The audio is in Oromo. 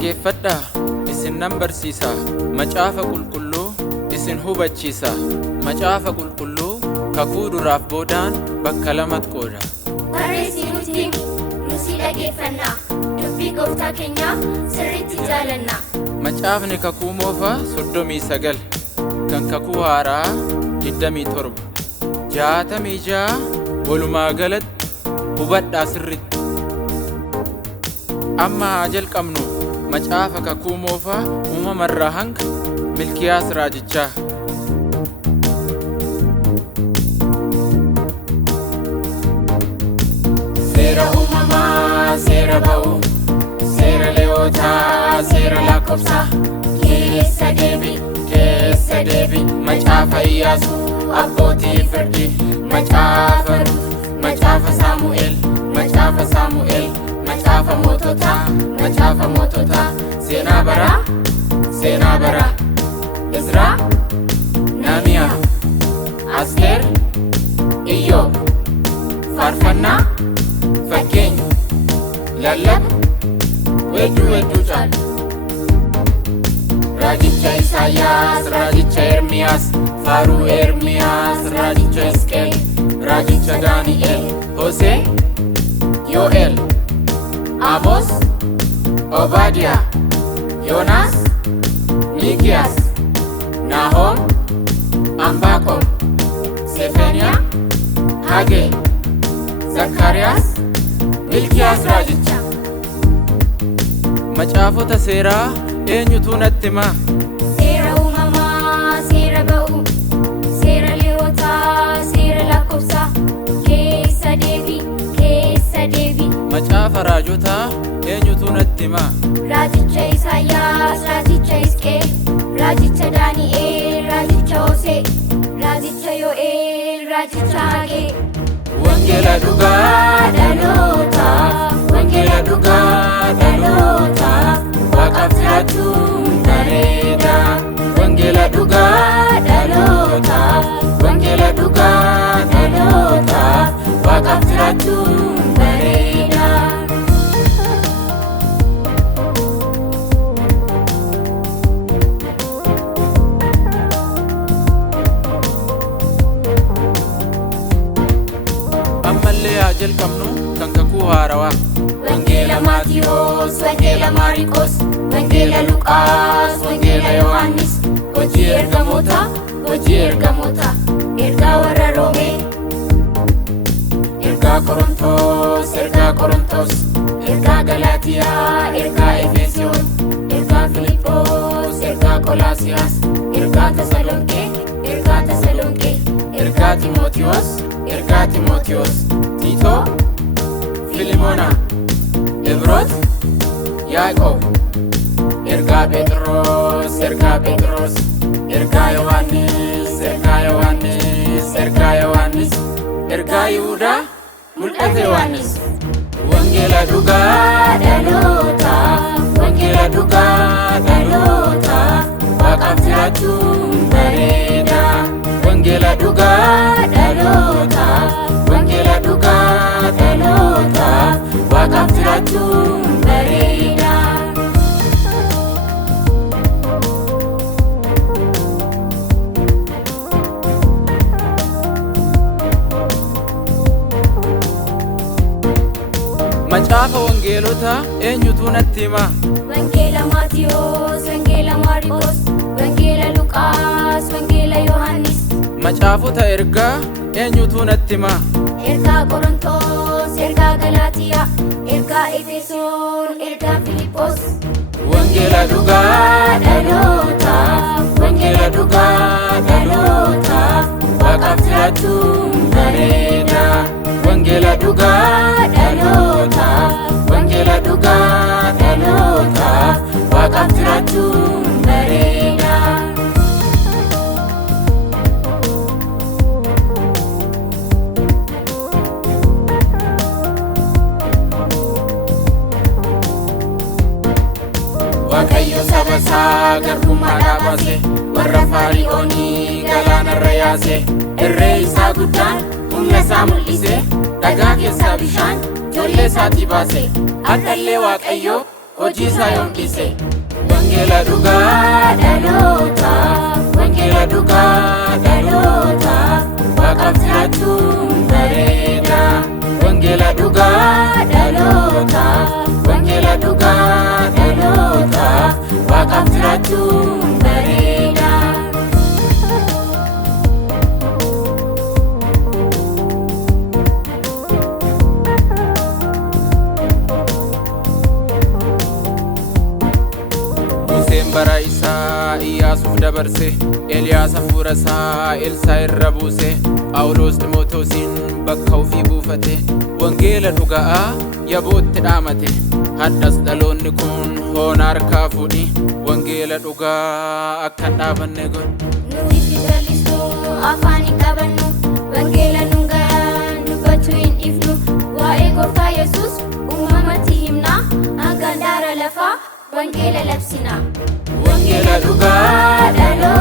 Dhaggeeffadhaa isin nan barsiisa macaafa qulqulluu isin hubachiisa macaafa qulqulluu kakuu duraaf boodaan bakka lamatti qooda. Barreessi nuti nusi dhaggeeffannaa dubbii gooftaa keenyaa sirriitti jaalanna. Macaafni kakuu moofaa 39 kan kakuu haaraa 27 66 walumaa galatti hubadhaa sirriitti. Amma haa jalqabnu macaafa kakuu moofaa uumamarraa hanga Milkiyaas raajichaa. Seera uumamaa, seera ba'uu, seera leewotaa, seera lakkoofsaa. Keessa deebi macaafa Iyyaasuu abbootii firdii, macaafa Ruut, macaafa Saamu'eel, macaafa moototaa, seenaa baraa, Izraa, Naamiyaa, Asteer, Iyyoob, faarfannaa, fakkeenya, lallaba, weedduu caalu. Raajicha Isaayyaas, raajicha Ermiyaas, faaruu Ermiyaas, raajicha Hisqeel, raajicha Daani'el, Hosee, Yo'eel, Amoos, Obaadiyaa, Yoonaas, Miikiyaas, Naahom, Ambaaqom, Sefeniyaa, Hagee, Zakkaariyaas, Milkiyaas raajicha. Macaafota seeraa eenyutu natti himaa? Seera uumamaa, seera ba'uu, seera leewotaa, seera lakkoofsaa. Keessa deebi. Macaafa raajotaa eenyutu natti himaa? Raajicha Isaayyaas, raajicha Hisqeel, raajicha Daani'el, raajicha Hosee, raajicha Yo'eel, raajicha Hagee. Wangeela dhugaa dhalootaa, wangeela dhugaa dhalootaa, Waaqaaf jiraachuun bareeda. Wangeela dhugaa dhalootaa, wangeela dhugaa dhalootaa, Waaqaaf jiraachuun bareeda. Ammallee haa jalqabnu kan kakuu haarawaa. Wangeela Maatiyoos, wangeela Maariqoos, wangeela Luqaas, wangeela Yohaannis, hojii ergamootaa, ergaa warra Roomee, ergaa Qorontos, ergaa Galaatiyaa, ergaa Efesoon, ergaa Filiphos, ergaa Qolaasiyaas, ergaa Tasalonqee, ergaa Timootiyoos, Tiitoo, Filimoonaa, Ibroot, Yaaqoob, ergaa Phexros, ergaa Yohaannis, ergaa Yihuudaa, mul'ata Yohaannis. Wangeela dhugaa dhalootaa, Waaqaaf jiraachuun bareeda. Wangeela dhugaa dhalootaa, Waaqaaf jiraachuun bareeda. Macaafa wangeelotaa eenyutu natti himaa? Wangeela Maatiyoos, wangeela Maariqoos, wangeela Luqaas, wangeela Yohaannis. Macaafota ergaa eenyutu natti himaa? Ergaa Qorontos, ergaa Galaatiyaa, ergaa Efesoon, ergaa Filiphos. Wangeela dhugaa dhalootaa, Waaqaaf jiraachuun bareeda. Wangeela dhugaa dhalootaa, Waaqaaf jiraachuun bareeda. Waaqayyo saba isaa garbummaadhaa baase, warra Faari'oonii galaanarra yaase. Irree isaa guddaan humna isaa mul'ise, dhagaa keessaa bishaan ijoollee isaatii baase. Har'allee Waaqayyo hojii isaa yoom dhiise. Wangeela dhugaa dhalootaaf, wangeela dhugaa dhalootaaf, Waaqaaf jiraachuun bareeda. Wangeela dhugaa dhalootaaf, wangeela dhugaa dhalootaaf, Waaqaaf jiraachuun bareeda. Museen bara isaa Iyyaasuuf dabarse, Eeliyaas hafuura isaa Elsaa irra buuse, Phaawulos Ximootewosiin bakka ofii buufate, wangeela dhugaa yabootti dhaamate. Hadhas dhaloonni kun hoona harkaa fuudhi, wangeela dhugaa akka hin dhaabanne godhi. Nuyi si jallisuu afaan hin qabannu, wangeela nu garaan dubbachuu hin dhiifnu. Waa'ee gooftaa Yesuus uumamatti himna, hanga handaara lafaa wangeela labsina. Wangeela dhugaa dhalootaaf.